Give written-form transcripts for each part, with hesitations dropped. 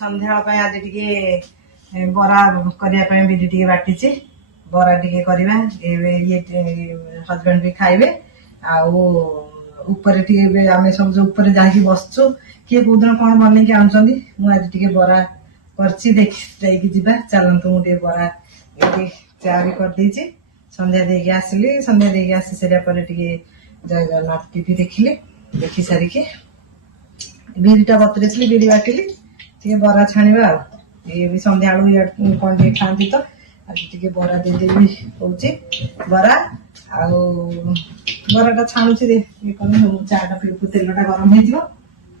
ସନ୍ଧ୍ୟାବେଳ ପାଇଁ ଆଜି ଟିକେ ବରା କରିବା ପାଇଁ ବିରି ଟିକେ ବାଟିଛି। ବରା ଟିକେ କରିବା, ଇଏ ହଜବେଣ୍ଡ ବି ଖାଇବେ। ଆଉ ଉପରେ ଟିକେ ଆମେ ସବୁ ଯୋଉ ଉପରେ ଯାଇକି ବସଛୁ, କିଏ କୋଉଦିନ କଣ ବନେଇକି ଆଣୁଛନ୍ତି। ମୁଁ ଆଜି ଟିକେ ବରା କରିଛି, ଦେଖି ଯାଇକି ଯିବା। ଚାଲନ୍ତୁ, ମୁଁ ଟିକେ ବରା ଏଠି ଚା ବି କରିଦେଇଛି। ସନ୍ଧ୍ୟା ଦେଇକି ଆସିଲି, ସନ୍ଧ୍ୟା ଦେଇକି ଆସି ସାରିବା ପରେ ଟିକେ ଜୟ ଜଗନ୍ନାଥ ଟିଭି ଦେଖିଲି। ଦେଖି ସାରିକି ବିରିଟା ବତୁରେଇଥିଲି, ବିରି ବାଟିଲି। ଟିକେ ବରା ଛାଣିବା ଆଉ। ଇଏ ବି ସନ୍ଧ୍ୟାବେଳୁ କଣ ଟିକେ ଖାଆନ୍ତି ତ, ଆଜି ଟିକେ ବରା ଦେଇଦେବି କହୁଛି। ବରା ଆଉ ବରାଟା ଛାଣୁଛି, ଇଏ କଲେ ଚା ଟା ପିଇବୁ, ତେଲଟା ଗରମ ହେଇଯିବ।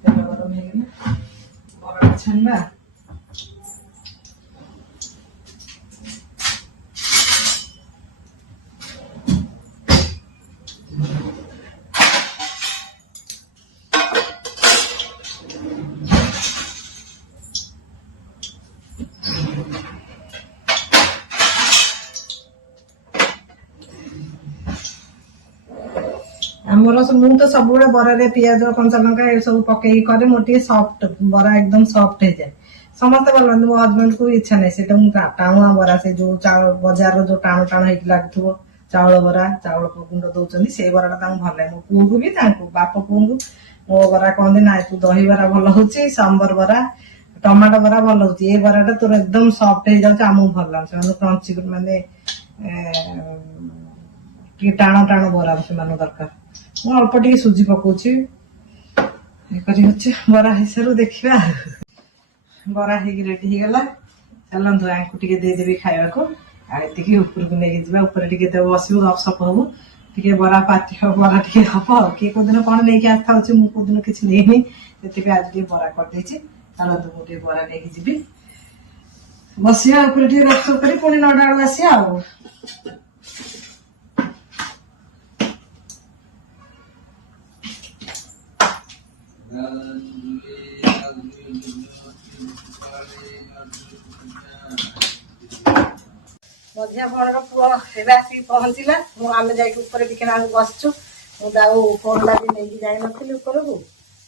ତେଲ ଗରମ ହେଇଗଲେ ବରାଟା ଛାଣିବା। ଆମର ମୁଁ ତ ସବୁବେଳେ ବରାରେ ପିଆଜ କଞ୍ଚା ଲଙ୍କା ଏ ସବୁ ପକେଇକି କରେ, ମୋର ଟିକେ ସଫ୍ଟ ବରା ଏକଦମ ସଫ୍ଟ ହେଇଯାଏ। ସମସ୍ତେ ଭଲ ଲାଗନ୍ତି, ମୋ ହଜବେଣ୍ଡ କୁ ଇଚ୍ଛା ନାହିଁ। ସେଟା ମୁଁ ଟାଣୁଆ ବରା, ସେ ଯୋଉ ଚାଉଳ ବଜାରର ଯୋଉ ଟାଣ ଟାଣ ହେଇକି ଲାଗୁଥିବ ଚାଉଳ ବରା, ଚାଉଳ ଗୁଣ୍ଡ ଦଉଛନ୍ତି, ସେଇ ବରାଟା ତାଙ୍କୁ ଭଲ ଲାଗେ। ମୋ ପୁଅକୁ ବି, ତାଙ୍କୁ ବାପ ପୁଅଙ୍କୁ ମୋ ବରା କହନ୍ତି, ନାଇଁ ତୁ ଦହିବରା ଭଲ ହଉଛି, ସାମ୍ବର ବରା, ଟମାଟୋ ବରା ଭଲ ହଉଛି, ଏ ବରାଟା ତୋର ଏକଦମ ସଫ୍ଟ ହେଇଯାଉଛି, ଆମକୁ ଭଲ ଲାଗୁଛି। ସେମାନେ କ୍ରଞ୍ଚି ମାନେ ଟିକେ ଟାଣ ଟାଣ ବରା ସେମାନଙ୍କୁ ଦରକାର। ମୁଁ ଅଳ୍ପ ଟିକେ ସୁଜି ପକଉଛି। ହଉଛି ବରା ହେଇସାରୁ ଦେଖିବା। ବରା ହେଇକି ରେଡି ହେଇଗଲା। ଚାଲନ୍ତୁ ଆଙ୍କୁ ଟିକେ ଦେଇଦେବି ଖାଇବାକୁ। ଆଉ ଏତିକି ଉପରକୁ ନେଇକି ଯିବା। ଉପରେ ଟିକେ ବସିବୁ, ଗପସପ ହବୁ, ଟିକେ ବରା ପାତି ହବ, ବରା ଟିକେ ହବ। କିଏ କୋଉଦିନ କଣ ନେଇକି ଆସିଥାଉଛି, ମୁଁ କୋଉଦିନ କିଛି ନେଇନି, ସେଥିପାଇଁ ଆଜି ଟିକେ ବରା କରିଦେଇଛି। ଚାଲନ୍ତୁ ମୁଁ ଟିକେ ବରା ନେଇକି ଯିବି, ବସିବା ଉପରେ ଟିକେ ଗପସପ କରି, ପୁଣି 9ଟା ବେଳକୁ ଆସିବା ଆଉ। ମଝିଆ ଭଉଣୀର ପୁଅ ଏବେ ଆସିକି ପହଞ୍ଚିଲା। ଆମେ ଯାଇକି ଉପରେ ଟିକେ ବସିଛୁ। ମୁଁ ତାକୁ ଫୋନଟା ବି ନେଇକି ଯାଇନଥିଲି ଉପରକୁ,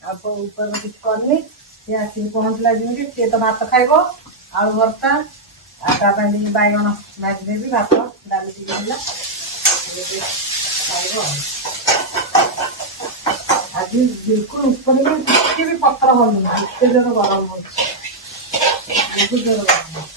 ଆଉ ଉପରକୁ କିଛି କରିନି। ସିଏ ଆସିକି ପହଞ୍ଚିଲା ଯେମିତି, ସିଏ ତ ଭାତ ଖାଇବ, ଆଳୁ ଭର୍ତ୍ତା, ଆଉ ତା ପାଇଁ ଟିକେ ବାଇଗଣ ଭାଜିଦେବି, ଭାତ ଡାଲି ଟିକେ ହେଲା, ଖାଇବ। ଆଜି ବିଲକୁଲ ଉପରେ ବି ଟିକେ ବି ପତ୍ର ହଲୁନି, ଏତେ ଜୋର ଗରମ ହଉଛି, ବହୁତ ଜୋର ଗରମ ହଉଛି।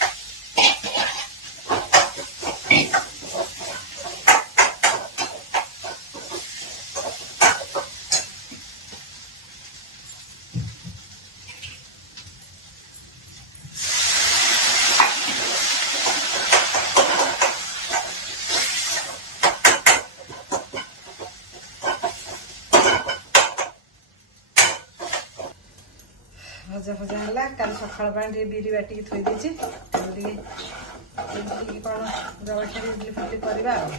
ଭଜା ଭଜା ହେଲା। କାଲି ସକାଳ ପାଇଁ ଟିକେ ବିରି ବାଟିକି ଥୋଇ ଦେଇଛି। ତେଣୁ ଟିକେ କଣ ଜଳଖିଆ ଇଡଲି ଫିଡଲି କରିବା ଆଉ।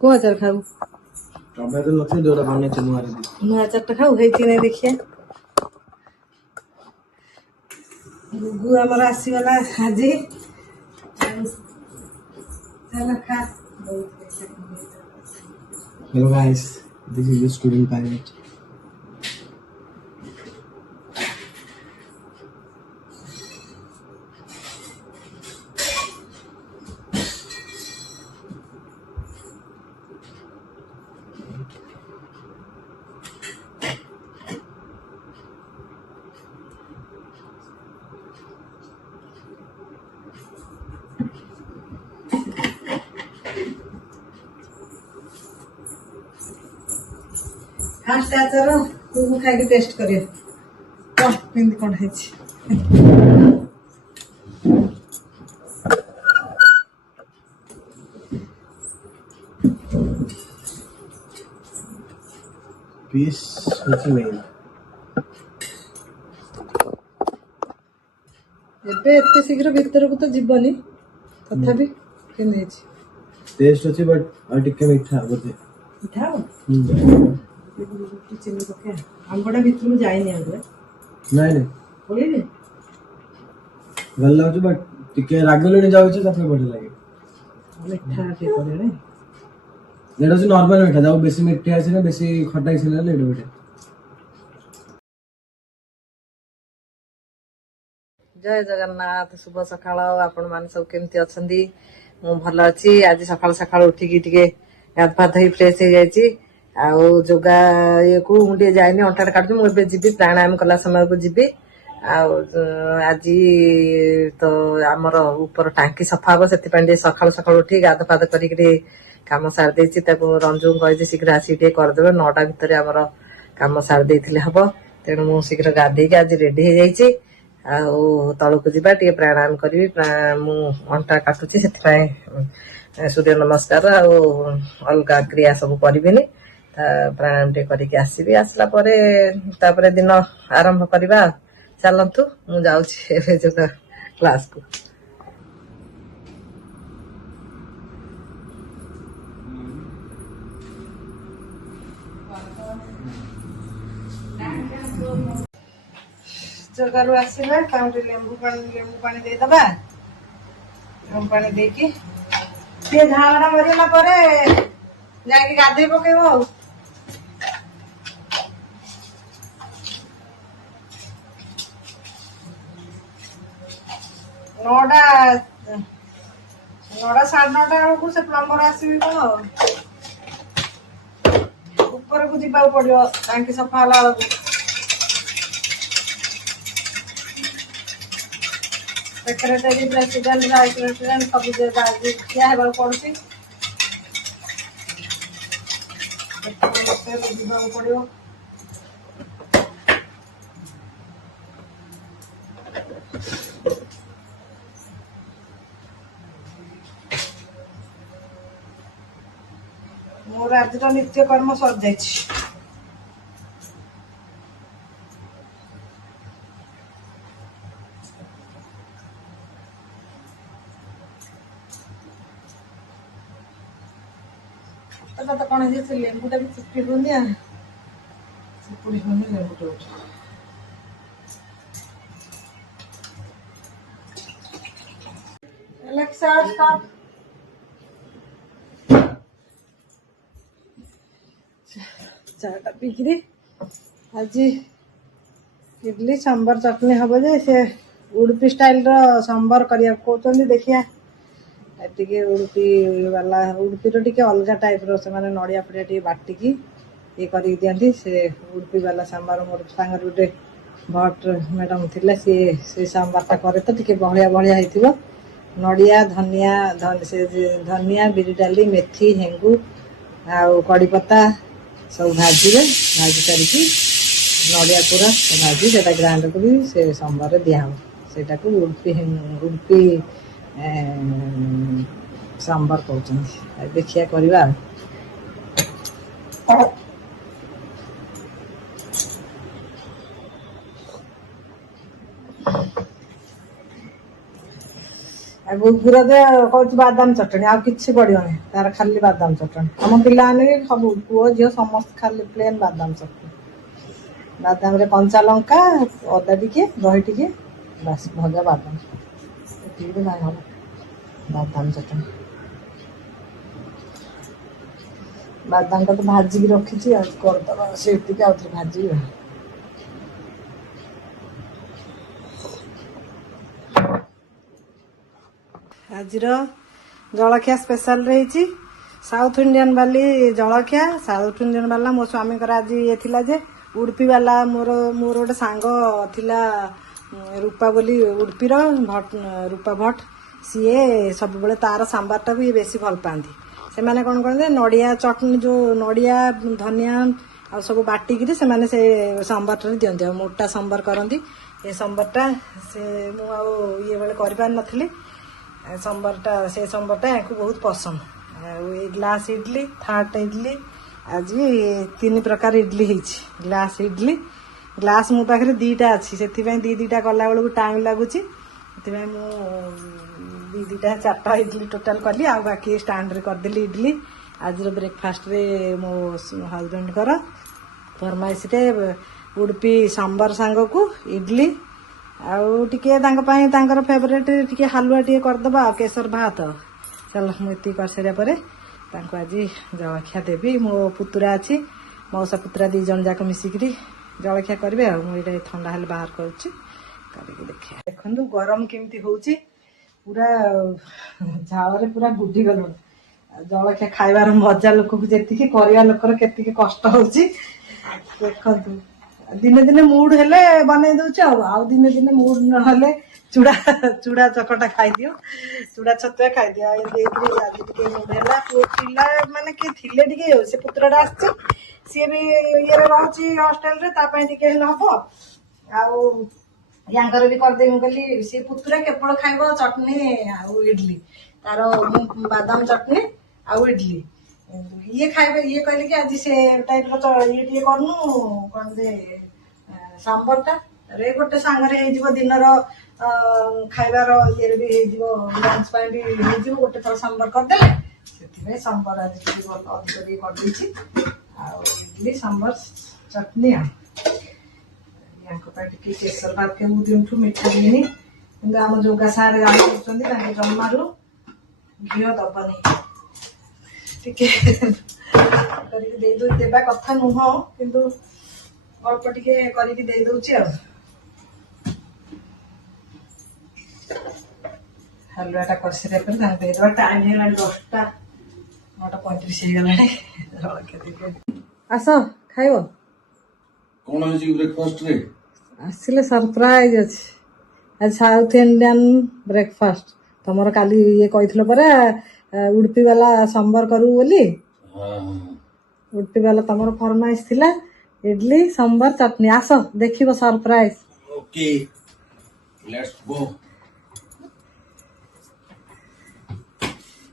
କୋଉ ଆଚାର ଖାଉ? ଟମାଟୋ ନଥିଲେ ଯୋଉଟା ବନେଇଛି ନୂଆ ଆଚାରଟା ଖାଉ, ହେଇଛି ନାଇଁ ଦେଖିଆ। ଗୁଗୁ ଆମର ଆସିଗଲା ଆଜି। Hello guys, this is the student pilot. Fast ଆଚାର ଗୁଗୁ ଖାଇକି ଟେଷ୍ଟ କରିବ, କେମିତି କଣ ହେଇଛି। Peace is main. ଏବେ ଏତେ ଶୀଘ୍ର ଭିତରକୁ ତ ଯିବନି, ତଥାପି କେମିତି ହେଇଛି? ଟେଷ୍ଟ ଅଛି, ବଟ୍ ଆଉ ଟିକେ ମିଠା ବୋଧେ। ମିଠା ହବ? ଚିନି ପକେଇବା ଆମ୍ବଟା ଭିତରକୁ ଯାଇନି ଆଗ ନାଇଁ ନାଇଁ ପକେଇବି ଭଲ ଲାଗୁଛି ବଟ୍ ଟିକେ ରାଗ ଲୁଣି ଯାଉଛି ତାପରେ ବଢିଆ ଲାଗେ। ମିଠା ଟିକେ ପଡ଼ିବ ଏଇଟା ହଉଛି ନର୍ମାଲ ମିଠା ଯାଉ ବେଶୀ ମିଠା ଆସିଲେ ବେଶୀ ଖଟା ଆସିଲେ ଏଇଟା ମିଠା। ଜୟ ଜଗନ୍ନାଥ ଶୁଭ ସକାଳ ଆପଣ ମାନେ ସବୁ କେମିତି ଅଛନ୍ତି? ମୁଁ ଭଲ ଅଛି। ଆଜି ସକାଳୁ ସକାଳୁ ଉଠିକି ଟିକେ ଗାଧପାଧ ହେଇ ଫ୍ରେଶ ହେଇଯାଇଛି। ଆଉ ଯୋଗା ଇଏକୁ ମୁଁ ଟିକେ ଯାଇନି ଅଣ୍ଟାରେ କାଟୁଛି ମୁଁ ଏବେ ଯିବି ପ୍ରାଣାୟାମ କଲା ସମୟକୁ ଯିବି। ଆଉ ଆଜି ତ ଆମର ଉପର ଟାଙ୍କି ସଫା ହବ ସେଥିପାଇଁ ଟିକେ ସକାଳୁ ସକାଳୁ ଉଠି ଗାଧପାଧ କରିକି କାମ ସାରି ଦେଇଛି। ତାକୁ ରଞ୍ଜୁଙ୍କୁ କହିଛି ଶୀଘ୍ର ଆସିକି ଟିକେ କରିଦେବେ 9ଟା ଭିତରେ ଆମର କାମ ସାରି ଦେଇଥିଲେ ହବ। ତେଣୁ ମୁଁ ଶୀଘ୍ର ଗାଧେଇକି ଆଜି ରେଡି ହେଇଯାଇଛି। ଆଉ ତଳକୁ ଯିବା ଟିକେ ପ୍ରାଣାୟାମ କରିବି ମୁଁ ଅଣ୍ଟା କାଟୁଛି ସେଥିପାଇଁ ସୂର୍ଯ୍ୟ ନମସ୍କାର ଆଉ ଅଲଗା କ୍ରିୟା ସବୁ କରିବିନି ପ୍ରାଣାୟାମ ଟିକେ କରିକି ଆସିବି। ଆସିଲା ପରେ ତାପରେ ଦିନ ଆରମ୍ଭ କରିବା। ଚାଲନ୍ତୁ ମୁଁ ଯାଉଛି ଏବେ ଯୋଗ କ୍ଲାସକୁ। ଯୋଗାରୁ ଆସିବା ତାଙ୍କୁ ଲେମ୍ବୁ ପାଣି ଦେଇଦବା। ଲେମ୍ବୁ ପାଣି ଦେଇକି ଟିକେ ଝାଳଟା ମରିଗଲା ପରେ ଯାଇକି ଗାଧେଇ ପକେଇବ ଆଉ। ନଅଟା 9:30 ବେଳକୁ ସେ ପ୍ଲମ୍ବର ଆସିବି କଣ ଆଉ। ଉପରକୁ ଯିବାକୁ ପଡିବ ଟାଙ୍କି ସଫା ହେଲା ବେଳକୁ। ସେକ୍ରେଟାରୀ ପ୍ରେସିଡେଣ୍ଟ ଭାଇସ୍ ପ୍ରେସିଡେଣ୍ଟ ସବୁ ଠିଆ ହେବାକୁ ପଡୁଛି। ଯିବାକୁ ପଡିବ। ମୋର ଆଜିର ନିତ୍ୟକର୍ମ ସରିଯାଇଛି। ତ କଣ ହେଇଛି ଲେମ୍ବୁଟା ବି ଚିପି ହଉନି ଚିପୁଡ଼ି ହଉନି ଲେମ୍ବୁଟା ଉଠୁ। Alexa, stop. ଚାଟା ପିଇକିରି ଆଜି ଇଡଲି ସାମ୍ବାର ଚଟଣି ହବ ଯେ ସେ ଉଡୁପି ଷ୍ଟାଇଲର ସାମ୍ବାର କରିବାକୁ କହୁଛନ୍ତି। ଦେଖିବା ଟିକେ ଉଡୁପିର ଟିକେ ଅଲଗା ଟାଇପର ସେମାନେ ନଡିଆ ଫଡିଆ ଟିକେ ବାଟିକି ଇଏ କରିକି ଦିଅନ୍ତି। ସେ ଉଡୁପି ବାଲା ସାମ୍ବାର ମୋର ସାଙ୍ଗରେ ଗୋଟେ ଭଟ୍ ମ୍ୟାଡାମ ଥିଲେ ସିଏ ସେ ସାମ୍ବାରଟା କରେ ତ ଟିକେ ବହଳିଆ ବହଳିଆ ହେଇଥିବ। ନଡ଼ିଆ ଧନିଆ ବିରି ଡାଲି ମେଥି ହେଙ୍ଗୁ ଆଉ କଡ଼ିପତ୍ତା ସବୁ ଭାଜିବେ। ଭାଜି ସାରିକି ନଡ଼ିଆ ପୁରା ଭାଜି ସେଟା ଗ୍ରାଇଣ୍ଡର କରି ସେ ସମ୍ବରରେ ଦିଆହବ। ସେଇଟାକୁ ଉଡୁପି ସାମ୍ବାର କହୁଛନ୍ତି। ଦେଖିବା କରିବା ଆଉ। ଆଉ ଗୁଗୁର କହୁଛି ବାଦାମ ଚଟଣି ଆଉ କିଛି ପଡିବନି ତାର ଖାଲି ବାଦାମ ଚଟଣି। ଆମ ପିଲାମାନେ ବି ସବୁ ପୁଅ ଝିଅ ସମସ୍ତେ ଖାଲି ପ୍ଲେନ ବାଦାମ ଚଟଣି। ବାଦାମରେ କଞ୍ଚା ଲଙ୍କା ଅଦା ଟିକେ ଦହି ଟିକେ ବାସ୍ ଭଜା ବାଦାମ ଏତିକିରେ ଯାଇ ହବ ବାଦାମ ଚଟଣି। ବାଦାମଟାକୁ ଭାଜିକି ରଖିଛି ଆଉ କରିଦବା ସେତିକି ଆଉ ଥରେ ଭାଜିବି। ଆଜିର ଜଳଖିଆ ସ୍ପେଶାଲରେ ହେଇଛି ସାଉଥ ଇଣ୍ଡିଆନ ବାଲି ଜଳଖିଆ। ସାଉଥ ଇଣ୍ଡିଆନ ବାଲା ମୋ ସ୍ୱାମୀଙ୍କର ଆଜି ଇଏ ଥିଲା ଯେ ଉଡୁପି ବାଲା ମୋର ଗୋଟେ ସାଙ୍ଗ ଥିଲା ରୂପା ବୋଲି ଉଡୁପିର ରୂପା ଭଟ୍ଟ। ସିଏ ସବୁବେଳେ ତାର ସାମ୍ବାରଟାକୁ ଇଏ ବେଶୀ ଭଲ ପାଆନ୍ତି। ସେମାନେ କଣ କରନ୍ତି ନଡିଆ ଚଟଣି ଯୋଉ ନଡିଆ ଧନିଆ ଆଉ ସବୁ ବାଟିକିରି ସେମାନେ ସେ ସମ୍ବରଟାରେ ଦିଅନ୍ତି। ଆଉ ମୋଟା ସମ୍ବର କରନ୍ତି। ଏ ସମ୍ବରଟା ସେ ମୁଁ ଆଉ ଇଏ ବେଳେ କରିପାରିନଥିଲି। ସେ ସମ୍ବରଟା ୟାଙ୍କୁ ବହୁତ ପସନ୍ଦ। ଆଉ ଏଇ ଗ୍ଲାସ ଇଡଲି ଥାର୍ଡ ଇଡଲି ଆଜି 3 ପ୍ରକାର ଇଡଲି ହେଇଛି। ଗ୍ଲାସ ଇଡଲି ଗ୍ଲାସ ମୋ ପାଖରେ 2ଟା ଅଛି ସେଥିପାଇଁ 2ଟା କଲା ବେଳକୁ ଟାଇମ ଲାଗୁଛି। ସେଥିପାଇଁ ମୁଁ 4ଟା ଇଡଲି ଟୋଟାଲ କଲି ଆଉ ବାକି ଷ୍ଟାଣ୍ଡରେ କରିଦେଲି ଇଡଲି। ଆଜିର ବ୍ରେକଫାଷ୍ଟରେ ମୋ ହଜବେଣ୍ଡଙ୍କର ଫରମାଇଶରେ ଉଡୁପି ସମ୍ବର ସାଙ୍ଗକୁ ଇଡଲି ଆଉ ଟିକେ ତାଙ୍କ ପାଇଁ ତାଙ୍କର ଫେଭରେଟ୍ ଟିକେ ହାଲୁଆ ଟିକେ କରିଦେବା ଆଉ କେଶର ଭାତ। ଚାଲ ମୁଁ ଏତିକି କରିସାରିବା ପରେ ତାଙ୍କୁ ଆଜି ଜଳଖିଆ ଦେବି। ମୋ ପୁତୁରା ଅଛି, ମଉସା ପୁତୁରା 2 ଜଣ ଯାକ ମିଶିକିରି ଜଳଖିଆ କରିବେ ଆଉ। ମୁଁ ଏଇଟା ଥଣ୍ଡା ହେଲେ ବାହାର କରୁଛି, କରିକି ଦେଖିବା। ଦେଖନ୍ତୁ ଗରମ କେମିତି ହଉଛି, ପୁରା ଝାଳରେ ପୁରା ବୁଡି ଗଲୁଣି। ଜଳଖିଆ ଖାଇବାର ମଜା ଲୋକକୁ ଯେତିକି, କରିବା ଲୋକର କେତିକି କଷ୍ଟ ହଉଛି ଦେଖନ୍ତୁ। ଦିନେ ଦିନେ ମୁଡ ହେଲେ ବନେଇ ଦଉଛି ଆଉ ଦିନେ ଦିନେ ମୁଡ ନହେଲେ ଚୁଡା ଚକଟା ଖାଇଦିଅ, ଚୁଡା ଛତୁଆ ଖାଇଦିଅ। ଏମିତି ଆଜି ଟିକେ ମୁଡ ହେଲା। ପିଲା ମାନେ କିଏ ଥିଲେ ଟିକେ ସେ ପୁତୁରାଟା ଆସିଛି, ସିଏ ବି ଇଏରେ ରହୁଛି ହଷ୍ଟେଲରେ, ତା ପାଇଁ ଟିକେ ହେଲେ ହବ। ଆଉ ୟାଙ୍କର ବି କରିଦେବି। ମୁଁ କହିଲି ସେ ପୁତୁରା କେବଳ ଖାଇବ ଚଟନି ଆଉ ଇଡଲି, ତାର ମୁଁ ବାଦାମ ଚଟନି ଆଉ ଇଡଲି। ଇଏ ଖାଇବେ, ଇଏ କହିଲେ କି ଆଜି ସେ ଟାଇପର ଇଏ ଟିକେ କରୁନୁ କଣ ଯେ ସାମ୍ବରଟା ରେ ଗୋଟେ ସାଙ୍ଗରେ ହେଇଯିବ, ଦିନର ଖାଇବାର ଇଏରେ ବି ହେଇଯିବ, ଲଞ୍ଚ ପାଇଁ ବି ହେଇଯିବ। ଗୋଟେ ଥର ସମ୍ବର କରିଦେଲେ, ସେଥିପାଇଁ ସମ୍ବର ଆଜି ଟିକେ ଭଲ ଅଧିକ ଟିକେ କରିଦେଇଛି। ଆଉ ଇଡଲି ସମ୍ବର ଚଟନି ଆଉ ୟାଙ୍କ ପାଇଁ ଟିକେ କେଶର ଭାତ। ମୁଁ ଦିନଠୁ ମିଠା ଦିଏନି, କିନ୍ତୁ ଆମ ଯୋଗା ସାର୍ ଜାଣିଛନ୍ତି ତାଙ୍କୁ ଜମାରୁ ଘିଅ ଦବନି। ଟିକେ କରିକି ଦେବା କଥା ନୁହଁ, କିନ୍ତୁ ଅଳ୍ପ ଟିକେ କରିକି ଦେଇ ଦଉଛି ଆଉ। ହାଲୁଆଟା କରିସାରିବା ପରେ ତାଙ୍କୁ ଦେଇଦେବା। ଟାଇମ ହେଇଗଲାଣି 9:35 ହେଇଗଲାଣି। ଜଳଖିଆ ଦେଇଦେବି। ଆସ ଖାଇବ। କଣ ହେଇଛି ବ୍ରେକଫାଷ୍ଟରେ? ଆସିଲେ ସରପ୍ରାଇଜ ଅଛି ଆଜି, ସାଉଥ ଇଣ୍ଡିଆନ ବ୍ରେକଫାଷ୍ଟ। ତମର କାଲି ଇଏ କହିଥିଲ ପରା ଉଡୁପି ବାଲା ସମ୍ବର କରିବୁ ବୋଲି। ଉଡୁପି ବାଲା ତମର ଫରମାଇଶ ଥିଲା, ଇଡଲି ସମ୍ବର ଚଟନି। ଆସ ଦେଖିବ ସରପ୍ରାଇଜ। Okay, let's go.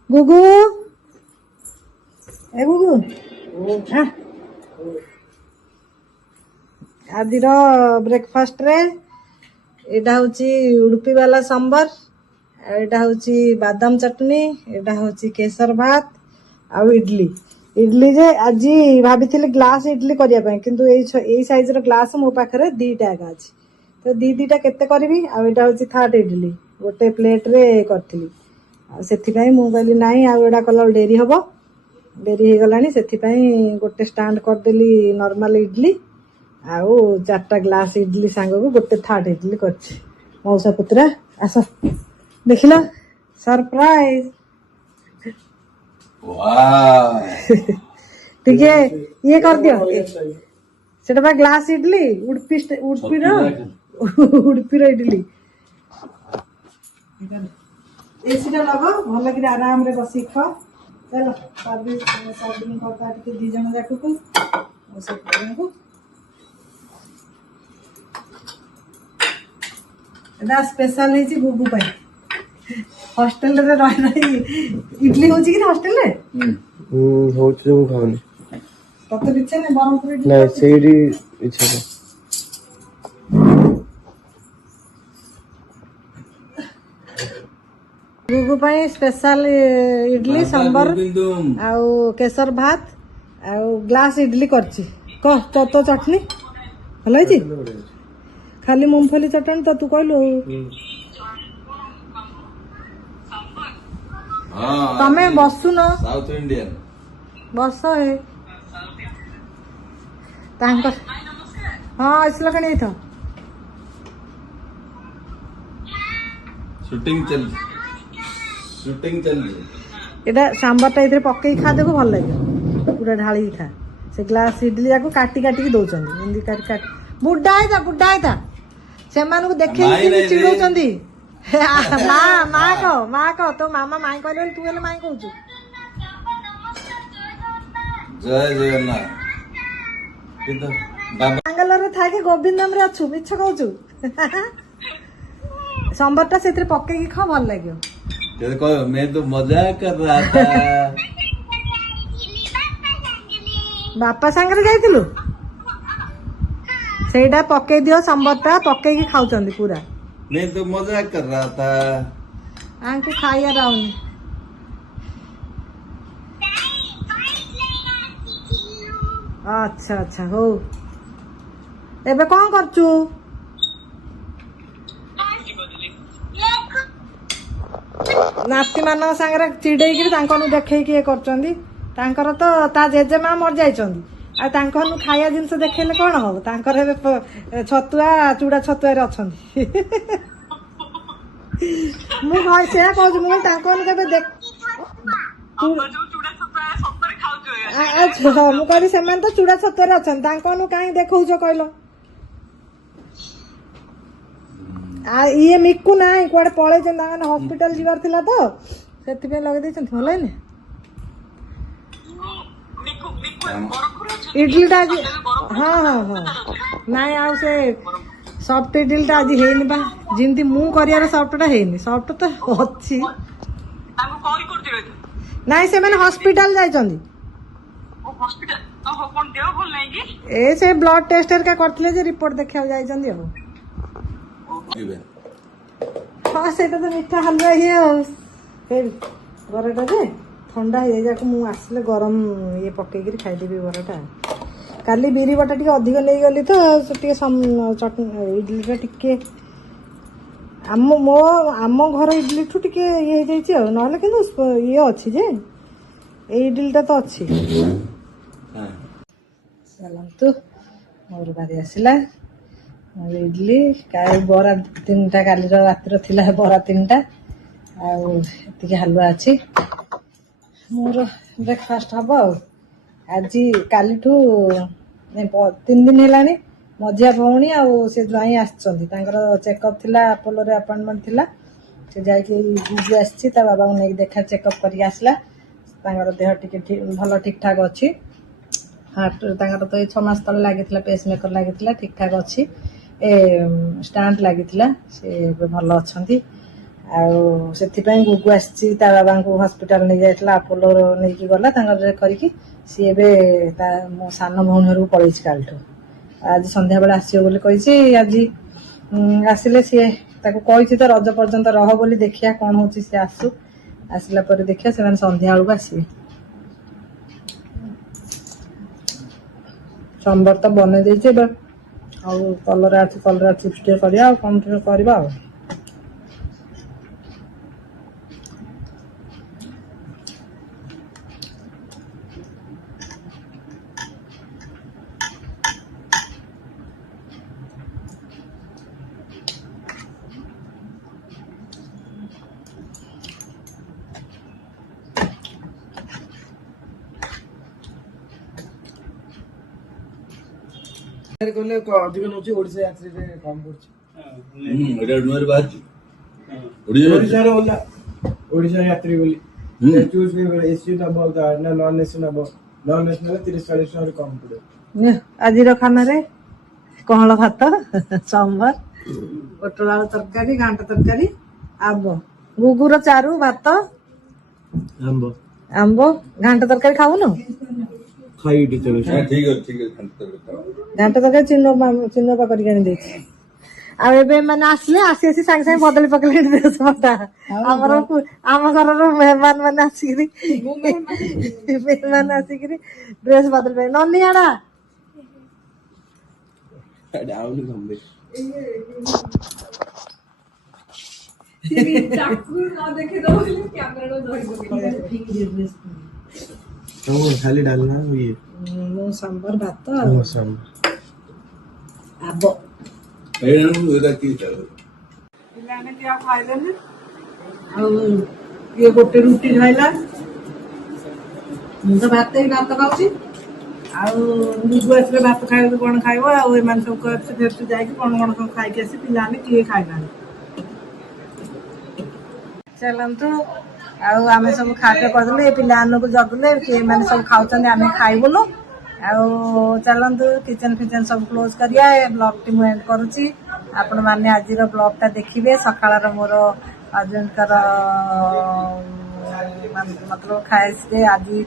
ଗୁଗୁ ଏ ଗୁଗୁ, ଆଜିର ବ୍ରେକଫାଷ୍ଟରେ ଏଇଟା ହଉଛି ଉଡୁପି ବାଲା ସମ୍ବର, ଏଇଟା ହଉଛି ବାଦାମ ଚଟନି, ଏଇଟା ହଉଛି କେଶର ଭାତ ଆଉ ଇଡଲି। ଇଡଲି ଯେ ଆଜି ଭାବିଥିଲି ଗ୍ଲାସ ଇଡଲି କରିବା ପାଇଁ, କିନ୍ତୁ ଏଇ ସାଇଜର ଗ୍ଲାସ ମୋ ପାଖରେ 2ଟା ଏକା ଅଛି, ତ ଦିଟା କେତେ କରିବି। ଆଉ ଏଇଟା ହଉଛି ଥାର୍ଡ ଇଡଲି, ଗୋଟେ ପ୍ଲେଟରେ କରିଥିଲି। ଆଉ ସେଥିପାଇଁ ମୁଁ କହିଲି ନାଇଁ, ଆଉ ଏଇଟା କଲା ଡେରି ହବ, ଡେରି ହେଇଗଲାଣି। ସେଥିପାଇଁ ଗୋଟେ ଷ୍ଟାଣ୍ଡ କରିଦେଲି ନର୍ମାଲ ଇଡଲି, ଆଉ 4ଟା ଗ୍ଲାସ ଇଡଲି ସାଙ୍ଗକୁ ଗୋଟେ ଥାର୍ଡ ଇଡଲି କରିଛି। ମଉସା ପୁତୁରା ଆସ ଦେଖିଲ, ସରପ୍ରାଇଜ। ଟିକେ ଇଏ କରିଦିଅ, ସେଟା ବା ଗ୍ଲାସ ଇଡଲି, ଉଡୁପିର ଇଡଲି। ଏସିଟା ଲଗାଅ, ଭଲ କରି ଆରାମରେ ବସିକି ଖାଅ। ଚାଲ ସର୍ଭିଂ କରିଦବା ଟିକେ 2 ଜଣ ଯାକକୁ, ମଉସା ପୁତୁରାଙ୍କୁ। ଏଟା ସ୍ପେଶାଲ ହେଇଛି ଗୁଗୁ ପାଇଁ। ହଷ୍ଟେଲରେ ରହି ଇଡଲି ହଉଛି କି ହଷ୍ଟେଲରେ? ହଉଛି ଯେ ମୁଁ ଖାଉନି। ତତେ ଇଚ୍ଛା ନାହିଁ ବ୍ରହ୍ମପୁର ଇଡଲି? ନାଇଁ, ସେଇଠି ଇଚ୍ଛା ନାହିଁ। ଗୁଗୁ ପାଇଁ ସ୍ପେଶାଲ ଇଡଲି ସମ୍ବର ଆଉ କେଶର ଭାତ ଆଉ ଗ୍ଲାସ ଇଡଲି କରିଛି। କହ ତୋ ଚଟନି ଭଲ ହେଇଛି? ଖାଲି ମୁଙ୍ଗଫଲି ଚଟଣି ତ ତୁ କହିଲୁ। ତମେ ବସୁନ, ସାଉଥ ଇଣ୍ଡିଆନ ବସ। ତାଙ୍କ ହଁ ଆସିଲ କଣ ଏଇଥ ଶୁଟିଂ ଚାଲିଛି। ଏଇଟା ସାମ୍ବରଟା ଏଥିରେ ପକେଇକି ଖାଦେବୁ, ଭଲ ଲାଗିବ। ପୁରା ଢାଳିକି ଖା। ସେ ଗ୍ଲାସ ଇଡଲି ଯାକୁ କାଟିକି ଦଉଛନ୍ତି, ଏମିତି ବୁଢା ହେଇଥା ସେମାନଙ୍କୁ ଦେଖେଇକି ଚିଡଉଛନ୍ତି। ମା କହ ତୋ ମାମା ମାଇଁ କହିଲେ ବୋଲି ତୁ ହେଲେ ମାଇଁ କହୁଛୁ। ଜୟ ଜଗନ୍ନାଥ। ବାଙ୍ଗାଲୋରରେ ଥାଇକି ଗୋବିନ୍ଦମରେ ଅଛୁ, ମିଛ କହୁଛୁ। ସମ୍ବରଟା ସେଥିରେ ପକେଇକି ଖାଅ, ଭଲ ଲାଗିବ। मैं तो मजाक कर रहा था। ବାପା ସାଙ୍ଗରେ ଯାଇଥିଲୁ, ସେଇଟା ପକେଇ ଦିଅ, ସମ୍ବରଟା ପକେଇକି ଖାଉଛନ୍ତି ପୁରା। मैं तो मजाक कर रहा था। ଆଙ୍କୁ ଖାଇବା ରାଉନି। ଆଚ୍ଛା ହଉ। ଏବେ କଣ କରୁଛୁ? ନାତି ମାନଙ୍କ ସାଙ୍ଗରେ ଚିଡେଇକିରି ତାଙ୍କନୁ ଦେଖେଇକି ଇଏ କରୁଛନ୍ତି। ତାଙ୍କର ତ ତା ଜେଜେମା ମରିଯାଇଛନ୍ତି, ଆଉ ତାଙ୍କନୁ ଖାଇବା ଜିନିଷ ଦେଖେଇଲେ କଣ ହବ? ତାଙ୍କର ଏବେ ଛତୁଆ ଚୁଡା ଛତୁଆରେ ଅଛନ୍ତି। ମୁଁ ସେୟା କହୁଛି, ମୁଁ କହିଲି ତାଙ୍କନୁ କେବେ ମୁଁ କହିଲି ସେମାନେ ତ ଚୁଡା ଛତୁଆରେ ଅଛନ୍ତି, ତାଙ୍କନୁ କାହିଁ ଦେଖଉଛ କହିଲ? ଇଏ ମିକୁ ନାହିଁ, କୁଆଡେ ପଳେଇଛନ୍ତି, ତାଙ୍କ ହସ୍ପିଟାଲ ଯିବାର ଥିଲା ତ ସେଥିପାଇଁ ଲଗେଇ ଦେଇଛନ୍ତି। ଭଲ ହେଇନି ଇଡଲିଟା ଆଜି? ହଁ ହଁ ହଁ, ନାଇଁ ଆଉ ସେ ସଫ୍ଟ ଇଡଲିଟା ଆଜି ହେଇନି ବା, ଯେମିତି ମୁଁ କରିବାର ସଫ୍ଟଟା ହେଇନି। ସଫ୍ଟ ତ ଅଛି। ନାଇଁ ସେମାନେ ହସ୍ପିଟାଲ ଯାଇଛନ୍ତି। ଏ ସେ ବ୍ଲଡ ଟେଷ୍ଟ ହେରିକା କରିଥିଲେ ଯେ ରିପୋର୍ଟ ଦେଖିବାକୁ ଯାଇଛନ୍ତି ଆଉ। ହଁ ସେଇଟା ତ ମିଠା ହାଲୁଆ ଇଏ ଆଉ। ବରାଟା ଯେ ଥଣ୍ଡା ହେଇଯାକୁ, ମୁଁ ଆସିଲେ ଗରମ ଇଏ ପକେଇକିରି ଖାଇଦେବି ବରାଟା। କାଲି ବିରି ବଟା ଟିକେ ଅଧିକ ନେଇଗଲି ତ ସେ ଟିକେ ଇଡଲିଟା ଟିକେ ଆମ ଘର ଇଡଲିଠୁ ଟିକେ ଇଏ ହେଇଯାଇଛି ଆଉ, ନହେଲେ କିନ୍ତୁ ଇଏ ଅଛି ଯେ ଏଇ ଇଡଲିଟା ତ ଅଛି। ଚାଲନ୍ତୁ, ମୋର ବାରି ଆସିଲା ଇଡଲି, ବରା 3ଟା, କାଲିର ରାତିର ଥିଲା ବରା 3ଟା, ଆଉ ଏତିକି ହାଲୁଆ ଅଛି। ମୋର ବ୍ରେକଫାଷ୍ଟ ହବ ଆଉ। ଆଜି କାଲିଠୁ 3 ଦିନ ହେଲାଣି ମଝିଆ ଭଉଣୀ ଆଉ ସେ ଜ୍ୱାଇଁ ଆସିଛନ୍ତି। ତାଙ୍କର ଚେକଅପ୍ ଥିଲା, ଆପୋଲୋରେ ଆପଏଣ୍ଟମେଣ୍ଟ ଥିଲା। ସେ ଯାଇକି ବୁଝି ଆସିଛି, ତା ବାବାଙ୍କୁ ନେଇକି ଦେଖା ଚେକଅପ୍ କରିକି ଆସିଲା। ତାଙ୍କର ଦେହ ଟିକେ ଭଲ ଠିକ ଠାକ ଅଛି। ହାର୍ଟ ତାଙ୍କର ତ ଏଇ 6 ମାସ ତଳେ ଲାଗିଥିଲା, ପେସ୍ ମେକର ଲାଗିଥିଲା, ଠିକ ଠାକ ଅଛି। ଷ୍ଟାଣ୍ଟ ଲାଗିଥିଲା, ସେ ଏବେ ଭଲ ଅଛନ୍ତି। ଆଉ ସେଥିପାଇଁ ଗୁଗୁ ଆସିଛି, ତା ବାବାଙ୍କୁ ହସ୍ପିଟାଲ ନେଇ ଯାଇଥିଲା, ଆପୋଲୋ ନେଇକି ଗଲା ତାଙ୍କର କରିକି। ସିଏ ଏବେ ମୋ ସାନ ଭଉଣୀ ଘରକୁ ପଳେଇଛି କାଲିଠୁ। ଆଜି ସନ୍ଧ୍ୟାବେଳେ ଆସିବ ବୋଲି କହିଛି। ଆଜି ଆସିଲେ ସିଏ ତାକୁ କହିଛି ତ ରଜ ପର୍ଯ୍ୟନ୍ତ ରହ ବୋଲି, ଦେଖିବା କଣ ହଉଛି। ସିଏ ଆସିଲା ପରେ ଦେଖିବା, ସେମାନେ ସନ୍ଧ୍ୟା ବେଳକୁ ଆସିବେ। ସମ୍ବର ତ ବନେଇ ଦେଇଛି, ଏବେ ଆଉ କଲରା ଚିପ୍ସ ଟିକେ କରିବା, ଆଉ କଣ ଟିକେ କରିବା ଆଉ। କହିଲେ ଅଧିକ ନଉଛି, ଓଡିଶା ଯାତ୍ରୀରେ କମ ପଡୁଛି। ଓଡିଶା ଯାତ୍ରୀ ବୋଲି ଏସି ନବ ନା ନନ୍ ଏସି ନବ, ନନ୍ ଏସି ନେଲେ 30-40 ଟଙ୍କା କମ ପଡିବ। ଆଜିର ଖାନାରେ କଅଁଳ ଭାତ, ସମ୍ବର, ପୋଟଳ ଆଳୁ ତରକାରୀ, ଘାଣ୍ଟ ତରକାରୀ, ଆମ୍ବ, ଗୁଗୁର ଚାରୁ, ଭାତ, ଆମ୍ବ। ଘାଣ୍ଟ ତରକାରୀ ଖାଉନ? ଘାଣ୍ଟ ତରକାରୀ ଚିହ୍ନ କରିକି ଆଣି ଦେଇଛି। ଆଉ ଏବେ ଏମାନେ ଆସିଲେ, ଆସି ସାଙ୍ଗେ ସାଙ୍ଗେ ବଦଳି ପକେଇଲେଣି ଡ୍ରେସ ପଟା। ଆମ ଘରର ମେହମାନ ମାନେ ଆସିକିରି ଡ୍ରେସ ବଦଳି ନନି ଆଡା ଖାଲି ଡାଲମା, ମୁଁ ସମ୍ବର, ଭାତ, ଆମ୍ବ। ପିଲାମାନେ କିଏ ଖାଇଲେନି, ଆଉ ଇଏ ଗୋଟେ ରୁଟି ଖାଇଲା। ମୁଁ ତ ଭାତ ଖାଉଛି। ଆଉ ଗୁଗୁ ଆସିଲେ ଭାତ ଖାଇବାକୁ କଣ ଖାଇବ, ଆଉ ଏମାନେ ସବୁ ଫେରଛୁ ଯାଇକି କଣ ସବୁ ଖାଇକି ଆସି, ପିଲାମାନେ କିଏ ଖାଇନାହାନ୍ତି। ଚାଲନ୍ତୁ, ଆଉ ଆମେ ସବୁ ଖାଦ୍ୟ କରିଦେଲେ, ଏ ପିଲାମାନଙ୍କୁ ଜଗିଲେ, ଏମାନେ ସବୁ ଖାଉଛନ୍ତି, ଆମେ ଖାଇବୁନୁ। ଆଉ ଚାଲନ୍ତୁ, କିଚେନ ଫିଚେନ ସବୁ କ୍ଲୋଜ କରିବା। ବ୍ଲଗଟି ମୁଁ ଏଣ୍ଡ କରୁଛି। ଆପଣ ମାନେ ଆଜିର ବ୍ଲଗଟା ଦେଖିବେ। ସକାଳର ମୋର ହଜବେଣ୍ଡଙ୍କର ମତଲବ ଖାଇସିରେ ଆଜି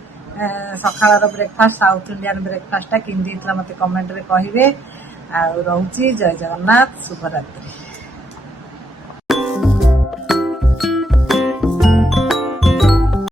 ସକାଳର ବ୍ରେକଫାଷ୍ଟ, ସାଉଥ ଇଣ୍ଡିଆନ ବ୍ରେକଫାଷ୍ଟଟା କେମିତି ହେଇଥିଲା ମତେ କମେଣ୍ଟରେ କହିବେ। ଆଉ ରହୁଛି, ଜୟ ଜଗନ୍ନାଥ, ଶୁଭରାତ୍ରି।